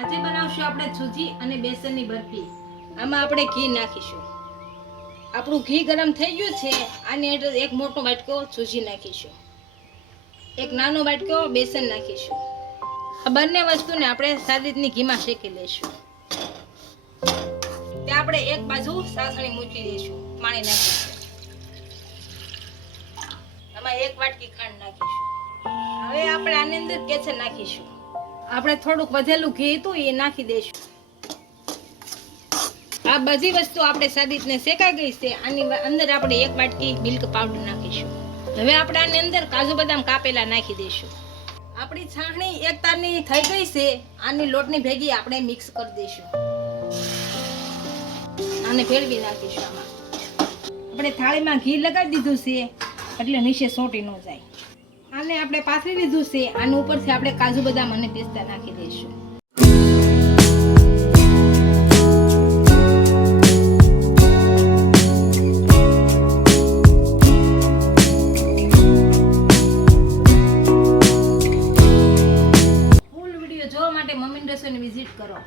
આજે બનાવશું આપણે સૂજી અને બેસનની બરફી. આમાં આપણે ઘી નાખીશું. આપણું ઘી ગરમ થઈ ગયું છે. આની અંદર એક મોટો વાટકો સૂજી નાખીશું. એક નાનો વાટકો બેસન નાખીશું. આ બંને વસ્તુને આપણે સારી રીતની ઘીમાં શેકી લઈશું. ત્યાં આપણે એક બાજુ સાસણી મૂકી દઈશું. પાણી નાખીશું. આમાં એક વાટકી ખાંડ નાખીશું. હવે આપણે આની અંદર કેસર નાખીશું. આપણે થોડુંક વધેલું ઘી હતું એ નાખી દઈશું. આ બધી વસ્તુ આપણે સારી રીતને શેકાઈ ગઈ છે. આની અંદર આપણે એક વાટકી મિલ્ક પાવડર નાખીશું. હવે આપણે આની અંદર કાજુ બદામ કાપેલા નાખી દઈશું. આપણી છાણણી એક તારની થઈ ગઈ છે. આની લોટની ભેગી આપણે મિક્સ કરી દઈશું. આને ભેળવી નાખીશું. આમાં આપણે થાળીમાં ઘી લગાવી દીધું છે એટલે નીચે સોટી ન જાય. આને આપણે પાથરી લીધું છે. આની ઉપરથી આપણે કાજુ બદામ અને પિસ્તા નાખી દઈશું. ફૂલ વિડીયો જોવા માટે મમ્મીની રસોઈની વિઝિટ કરો.